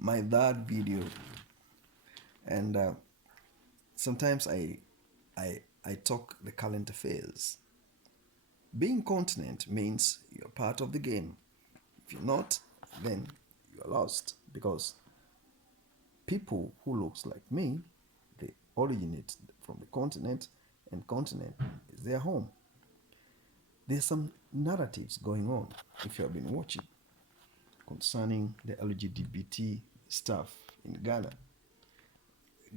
my third video, and sometimes I talk the current affairs. Being continent means you're part of the game. If you're not, then you're lost because people who looks like me, they originate from the continent, and continent is their home. There's some narratives going on, if you have been watching, concerning the LGBT stuff in Ghana.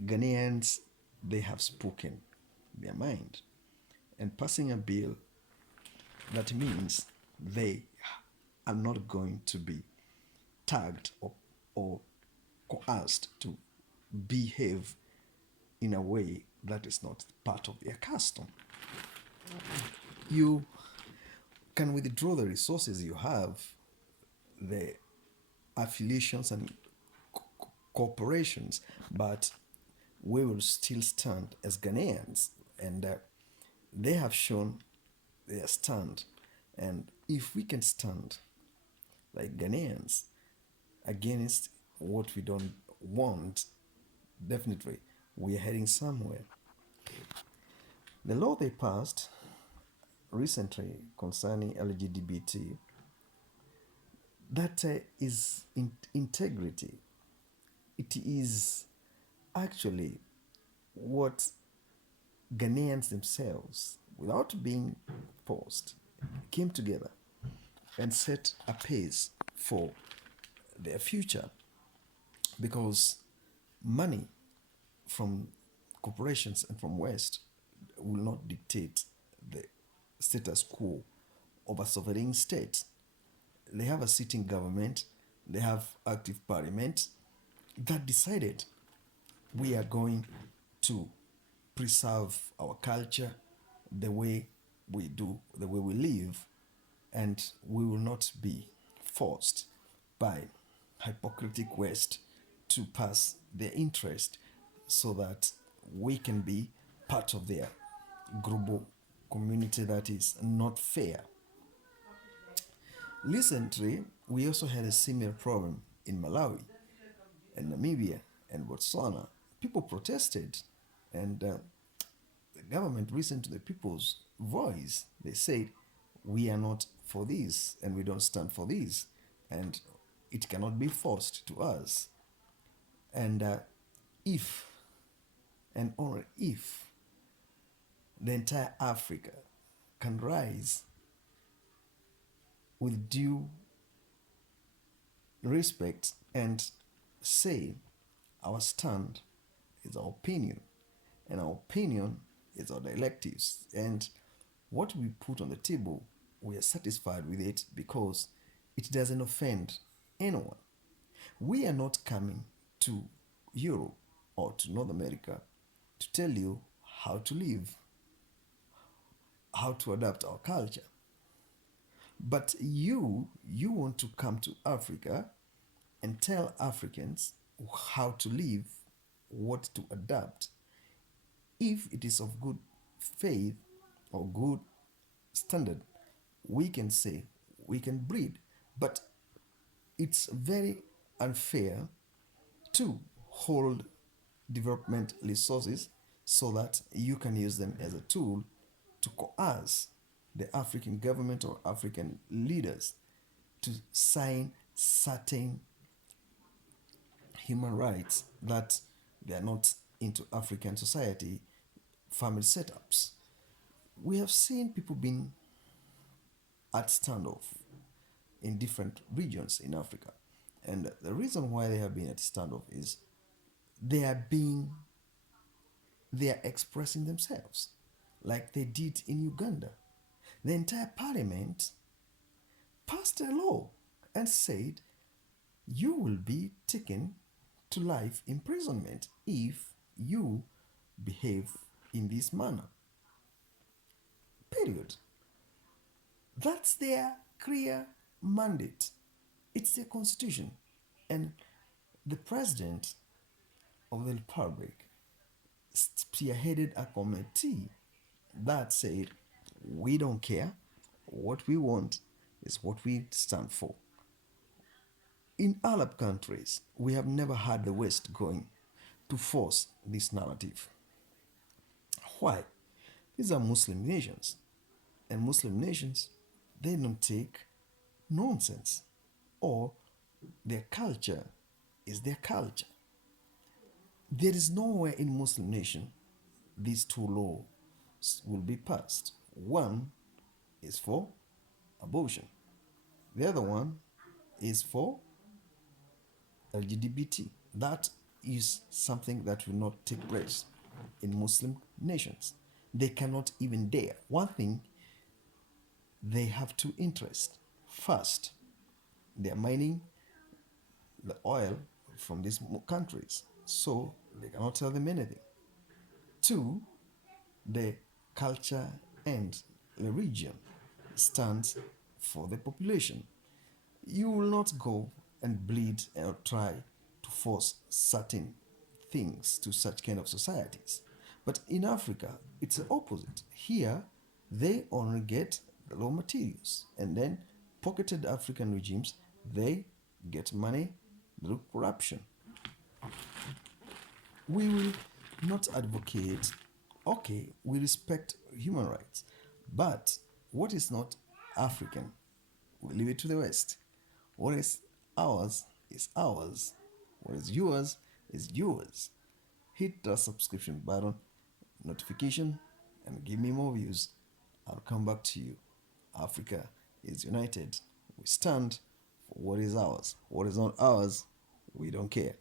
Ghanaians, they have spoken their mind and passing a bill that means they are not going to be tagged or coerced to behave in a way that is not part of their custom. You can withdraw the resources you have, the affiliations and corporations, but we will still stand as Ghanaians, and they have shown their stand. And if we can stand like Ghanaians against what we don't want, definitely we are heading somewhere. The law they passed recently concerning LGBT, that is integrity. It is actually what Ghanaians themselves, without being forced, came together and set a pace for their future, because money from corporations and from West will not dictate the status quo of a sovereign state. They have a sitting government, they have active parliament that decided we are going to preserve our culture, the way we do, the way we live, and we will not be forced by hypocritic West to pass their interest so that we can be part of their global community that is not fair. Recently, we also had a similar problem in Malawi and Namibia and Botswana. People protested, and the government listened to the people's voice. They said, we are not for this, and we don't stand for this, and it cannot be forced to us. And if, and only if, the entire Africa can rise with due respect and say our stand is our opinion, and our opinion is our directives, and what we put on the table, we are satisfied with it because it doesn't offend anyone. We are not coming to Europe or to North America to tell you how to live, how to adapt our culture. But you want to come to Africa and tell Africans how to live, what to adapt. If it is of good faith or good standard, we can say we can breed. But it's very unfair to hold development resources so that you can use them as a tool to coerce the African government or African leaders to sign certain human rights that they are not into African society family setups. We have seen people being at standoff in different regions in Africa. And the reason why they have been at standoff is they are being they are expressing themselves like they did in Uganda. The entire parliament passed a law and said you will be taken to life imprisonment if you behave in this manner. Period. That's their clear mandate. It's their constitution. And the president of the republic spearheaded a committee that said, we don't care. What we want is what we stand for. In Arab countries, we have never had the West going to force this narrative. Why? These are Muslim nations, and Muslim nations, they don't take nonsense, or their culture is their culture. There is nowhere in Muslim nation these two laws will be passed. One is for abortion. The other one is for LGBT. That is something that will not take place in Muslim nations. They cannot even dare. One thing, they have two interests. First, they are mining the oil from these countries, so they cannot tell them anything. Two, the culture and religion stands for the population. You will not go and bleed or try to force certain things to such kind of societies. But in Africa, it's the opposite. Here, they only get the raw materials, and then pocketed African regimes, they get money through corruption. We will not advocate, okay, we respect human rights, but what is not African, we leave it to the West. What is ours is ours. What is yours is yours. Hit the subscription button, notification, and give me more views. I'll come back to you. Africa is united. We stand for what is ours. What is not ours, we don't care.